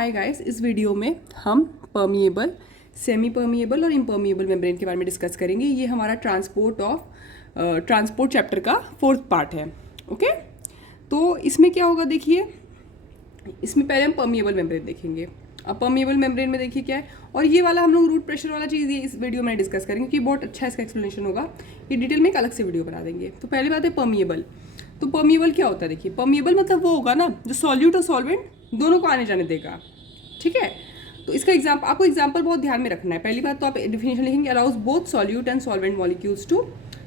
Hi guys, इस video में हम परमिएबल, सेमी परमिएबल और इम्पर्मिएबल मेम्ब्रेन के बारे में डिस्कस करेंगे। ये हमारा ट्रांसपोर्ट चैप्टर का 4th पार्ट है। ओके, तो इसमें क्या होगा देखिए, इसमें पहले हम परमिएबल मेम्ब्रेन देखेंगे। अब परमिएबल मेम्ब्रेन में देखिए क्या है, और ये वाला हम लोग रूट प्रेशर वाला चीज़ ये इस वीडियो में डिस्कस करेंगे क्योंकि बहुत अच्छा इसका एक्सप्लेनेशन होगा। ये डिटेल में एक अलग से वीडियो बना देंगे। तो पहली बात है परमिएबल। तो परमिएबल क्या होता है देखिए, परमिएबल मतलब वो होगा ना जो सॉल्यूट और सॉल्वेंट दोनों को आने जाने देगा। ठीक है, तो इसका आपको एग्जाम्पल बहुत ध्यान में रखना है। पहली बात तो आप डिफिनेशन लिखेंगे, allows both solute and solvent molecules to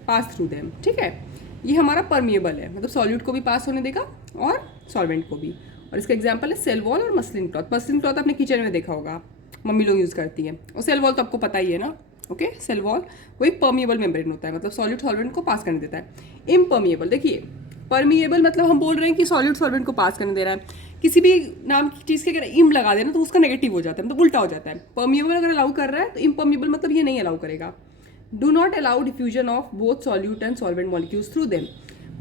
pass through them. ठीक है, ये हमारा परमिएबल है, मतलब सॉल्यूट को भी पास होने देगा और सॉल्वेंट को भी। और इसका एग्जाम्पल है सेल वॉल और मसलिन क्लॉथ। मसलिन क्लॉथ आपने किचन में देखा होगा, मम्मी लोग यूज़ करती है। और सेल वॉल तो आपको पता ही है ना। ओके, सेल वॉल वो एक परमिएबल मेम्ब्रेन होता है, मतलब सॉल्यूट सॉल्वेंट को पास करने देता है। इम्पर्मिएबल देखिए, परमिएबल मतलब हम बोल रहे हैं कि सॉल्यूट सॉल्वेंट को पास करने दे रहा है। किसी भी नाम की चीज़ के अगर इम लगा देना तो उसका नेगेटिव हो जाता है, मतलब उल्टा हो जाता है। परमिएबल अगर अलाउ कर रहा है तो इम्पर्मिएबल मतलब ये नहीं अलाउ करेगा। Do not allow diffusion of both solute and solvent molecules through them.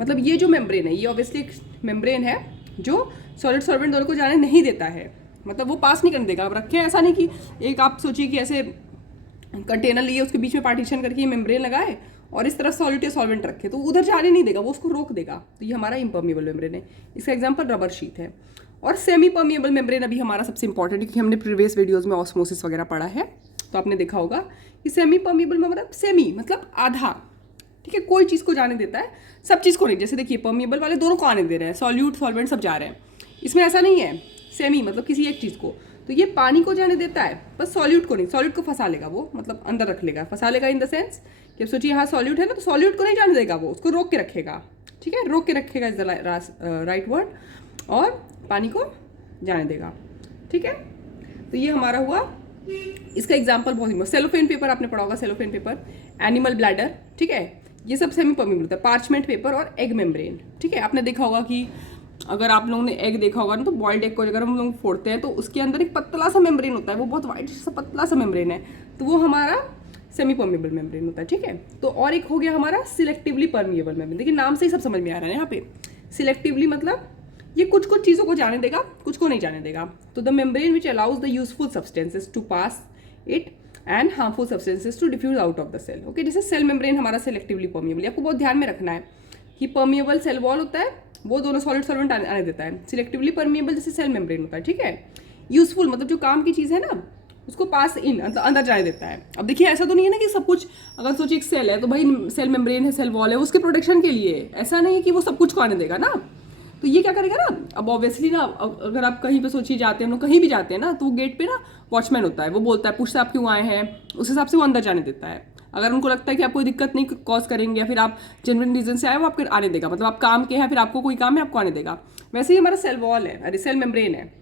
मतलब ये जो मेम्ब्रेन है, ये ऑब्वियसली एक मेम्ब्रेन है जो सॉलिड सॉल्वेंट दोनों को जाने नहीं देता है, मतलब वो पास नहीं करने देगा। आप रखें, ऐसा नहीं कि एक आप सोचिए कि ऐसे कंटेनर लिए उसके बीच में पार्टीशन करके मेम्ब्रेन लगाए और इस तरफ सॉलिड या सॉल्वेंट रखे, तो उधर जाने नहीं देगा, वो उसको रोक देगा। तो ये हमारा इम्पर्मिएबल मेम्ब्रेन है। इसका एग्जाम्पल रबर शीट है। और सेमी परमिएबल मेम्ब्रेन अभी हमारा सबसे इंपॉर्टेंट है क्योंकि हमने प्रीवियस वीडियोज़ में ऑस्मोसिस वगैरह पढ़ा है, तो आपने देखा होगा कि सेमी परमिएबल में मतलब सेमी मतलब आधा। ठीक है, कोई चीज़ को जाने देता है, सब चीज़ को नहीं। जैसे देखिए, परमिएबल वाले दोनों को आने दे रहे हैं, सॉल्यूट सॉल्वेंट सब जा रहे हैं। इसमें ऐसा नहीं है, सेमी मतलब किसी एक चीज़ को। तो ये पानी को जाने देता है, बस सॉल्यूट को नहीं। सॉल्यूट को फंसा लेगा वो, मतलब अंदर रख लेगा। फंसा लेगा इन द सेंस कि अब सोचिए यहाँ सॉल्यूट है ना, तो सॉल्यूट को नहीं जाने देगा, वो उसको रोक के रखेगा। ठीक है, रोक के रखेगा इज द राइट वर्ड, और पानी को जाने देगा। ठीक है, तो ये हमारा हुआ। इसका एग्जाम्पल बहुत, सेलोफेन पेपर आपने पढ़ा होगा, सेलोफेन पेपर, एनिमल ब्लैडर। ठीक है, ये सब सेमी परमिएबल होता है। पार्चमेंट पेपर और एग मेम्ब्रेन। ठीक है, आपने देखा होगा कि अगर आप लोगों ने एग देखा होगा ना, तो बॉइल्ड एग को अगर हम लोग फोड़ते हैं तो उसके अंदर एक पतला सा मेम्ब्रेन होता है, वो बहुत वाइट सा पतला सा मेम्ब्रेन है, तो वो हमारा सेमी परमिएबल मेम्ब्रेन होता है। ठीक है, तो और एक हो गया हमारा सिलेक्टिवली परमिएबल मेम्ब्रेन। देखिए नाम से ही सब समझ में आ रहा है यहाँ पे। सिलेक्टिवली मतलब ये कुछ कुछ चीज़ों को जाने देगा, कुछ को नहीं जाने देगा। तो the membrane which allows the useful substances to pass it and harmful substances to diffuse out of the cell. Okay, जैसे सेल मेम्ब्रेन हमारा सिलेक्टिवली परमिएबल। आपको बहुत ध्यान में रखना है कि परमिएबल सेल वॉल होता है, वो दोनों सॉलिड सॉल्वेंट आने देता है। सिलेक्टिवली परमिएबल जैसे सेल मेम्ब्रेन होता है। ठीक है, यूजफुल मतलब जो काम की चीज़ है ना, उसको पास इन अंदर जाने देता है। अब देखिए, ऐसा तो नहीं है ना कि सब कुछ, अगर सोचिए एक सेल है तो भाई सेल मेम्ब्रेन है, सेल वॉल है, उसके प्रोटेक्शन के लिए। ऐसा नहीं है कि वो सब कुछ को आने देगा ना। तो ये क्या करेगा ना, अब ऑब्वियसली ना, अगर आप कहीं पे सोचिए जाते हैं, हम लोग कहीं भी जाते हैं ना, तो वो गेट पे ना वॉचमैन होता है, वो बोलता है, पूछता है आप क्यों आए हैं, उस हिसाब से वो अंदर जाने देता है। अगर उनको लगता है कि आप कोई दिक्कत नहीं कॉज करेंगे या फिर आप जेन्युइन रीजन से आए, वो आपको आने देगा, मतलब आप काम के हैं, फिर आपको कोई काम है, आपको आने देगा। वैसे ही हमारा सेल वॉल है, अरे सेल मेम्ब्रेन है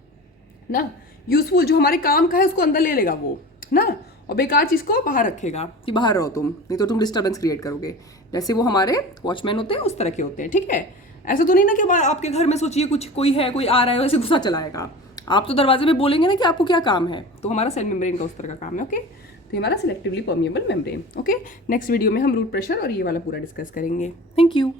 ना, यूजफुल जो हमारे काम का है उसको अंदर ले लेगा वो ना, और बेकार चीज़ को बाहर रखेगा कि बाहर रहो तुम, नहीं तो तुम डिस्टर्बेंस क्रिएट करोगे। जैसे वो हमारे वॉचमैन होते हैं, उस तरह के होते हैं। ठीक है, ऐसा तो नहीं ना कि आपके घर में सोचिए कुछ कोई है, कोई आ रहा है, वैसे गुस्सा चलाएगा। आप तो दरवाजे में बोलेंगे ना कि आपको क्या काम है, तो हमारा सेल मेम्ब्रेन का उस तरह का काम है। ओके, तो हमारा selectively permeable membrane. Okay, next video में हम रूट प्रेशर और ये वाला पूरा डिस्कस करेंगे। Thank you.